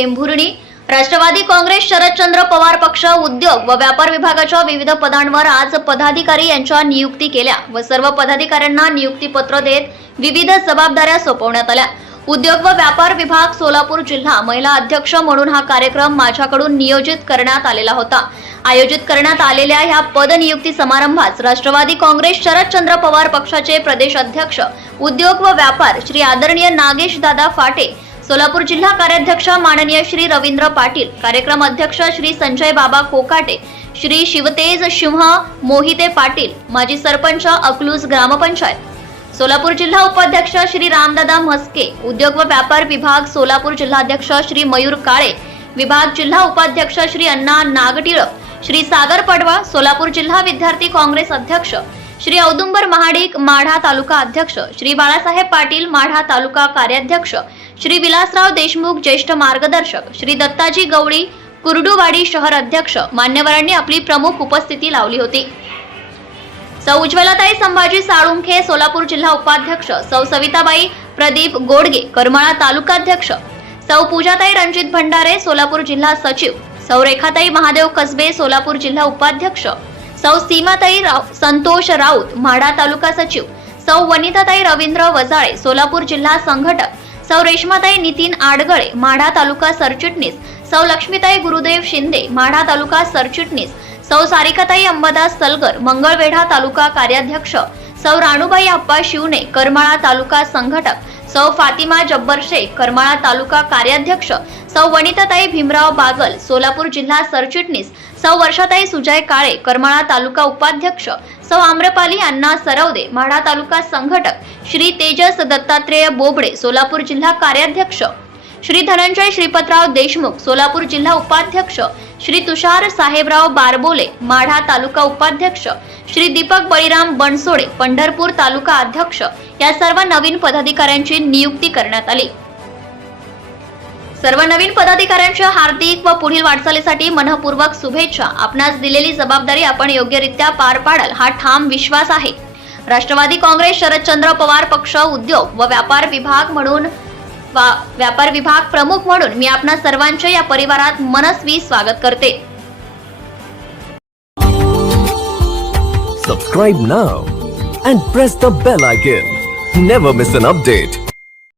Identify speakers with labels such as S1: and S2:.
S1: टेंभुर्णी राष्ट्रवादी काँग्रेस शरदचंद्र पवार पक्ष उद्योग व व्यापार विभागाच्या विविध पदांवर आज पदाधिकारी यांच्या नियुक्ती केल्या व सर्व पदाधिकाऱ्यांना नियुक्तीपत्र देत विविध जबाबदाऱ्या सोपवण्यात आल्या. उद्योग व व्यापार विभाग सोलापूर जिल्हा महिला अध्यक्ष म्हणून हा कार्यक्रम माझ्याकडून नियोजित करण्यात आलेला होता. आयोजित करण्यात आलेल्या ह्या पदनियुक्ती समारंभात राष्ट्रवादी काँग्रेस शरदचंद्र पवार पक्षाचे प्रदेश अध्यक्ष उद्योग व व्यापार श्री आदरणीय नागेश दादा फाटे सोलापूर जिल्हा कार्याध्यक्ष माननीय श्री रवींद्र पाटील कार्यक्रम अध्यक्ष श्री संजय बाबा कोकाटे श्री शिवतेज सिंह मोहिते पाटील माजी सरपंच अकलूज ग्रामपंचायत. सोलापूर जिल्हा उपाध्यक्ष श्री रामदादा म्हस्के उद्योग व व्यापार विभाग सोलापूर जिल्हाध्यक्ष श्री मयूर काळे विभाग जिल्हा उपाध्यक्ष श्री अण्णा नागटिळक श्री सागर पडवा सोलापूर जिल्हा विद्यार्थी काँग्रेस अध्यक्ष श्री औदुंबर महाडिक माढा तालुका अध्यक्ष श्री बाळासाहेब पाटील माढा तालुका कार्याध्यक्ष श्री विलासराव देशमुख ज्येष्ठ मार्गदर्शक श्री दत्ताजी गवळी कुर्डुवाडी शहर अध्यक्ष मान्यवरांनी आपली प्रमुख उपस्थिती लावली होती. सौ उज्ज्वलाताई संभाजी साळुंखे सोलापूर जिल्हा उपाध्यक्ष सौ सविताबाई प्रदीप गोडगे करमाळा तालुकाध्यक्ष सौ पूजाताई रणजित भंडारे सोलापूर जिल्हा सचिव सौ रेखाताई महादेव कसबे सोलापूर जिल्हा उपाध्यक्ष सौ सीमाताई राव संतोष राऊत म्हाडा तालुका सचिव सौ वनिताताई रवींद्र वजाळे सोलापूर जिल्हा संघटक सौ रेश्माताई नितीन आडगळे माढा तालुका सरचिटणीस सौ लक्ष्मीताई गुरुदेव शिंदे माढा तालुका सरचिटणीस सौ सारिकाताई अंबादास सलगर मंगळवेढा तालुका कार्याध्यक्ष सौ राणूबाई आप्पा शिवणे करमाळा तालुका संघटक सौ फातिमा जब्बर शेख करमाळा तालुका कार्याध्यक्ष सौ वनिताताई भीमराव बागल सोलापूर जिल्हा सरचिटणीस. सौ वर्षाताई सुजय काळे करमाळा तालुका उपाध्यक्ष. सौ आम्रपाली अण्णा सरवदे म्हाडा तालुका संघटक. श्री तेजस दत्तात्रेय बोबडे सोलापूर जिल्हा कार्याध्यक्ष. श्री धनंजय श्रीपतराव देशमुख सोलापूर जिल्हा उपाध्यक्ष. श्री तुषार साहेबराव बारबोले माढा तालुका उपाध्यक्ष. श्री दीपक बळीराम बनसोडे पंढरपूर तालुका अध्यक्ष. या सर्व नवीन पदाधिकाऱ्यांची नियुक्ती करण्यात आली. सर्व नवीन पदाधिकाऱ्यांच्या हार्दिक व पुढील वाटचालीसाठी मनपूर्वक शुभेच्छा. आपणास दिलेली जबाबदारी आपण योग्यरित्या पार पाडाल हा ठाम विश्वास आहे. राष्ट्रवादी काँग्रेस शरदचंद्र पवार पक्ष उद्योग व व्यापार विभाग म्हणून व्यापार विभाग प्रमुख म्हणून मी आपणा सर्वांचे या परिवारात मनस्वी स्वागत करते.
S2: Subscribe now and press the bell icon never miss an update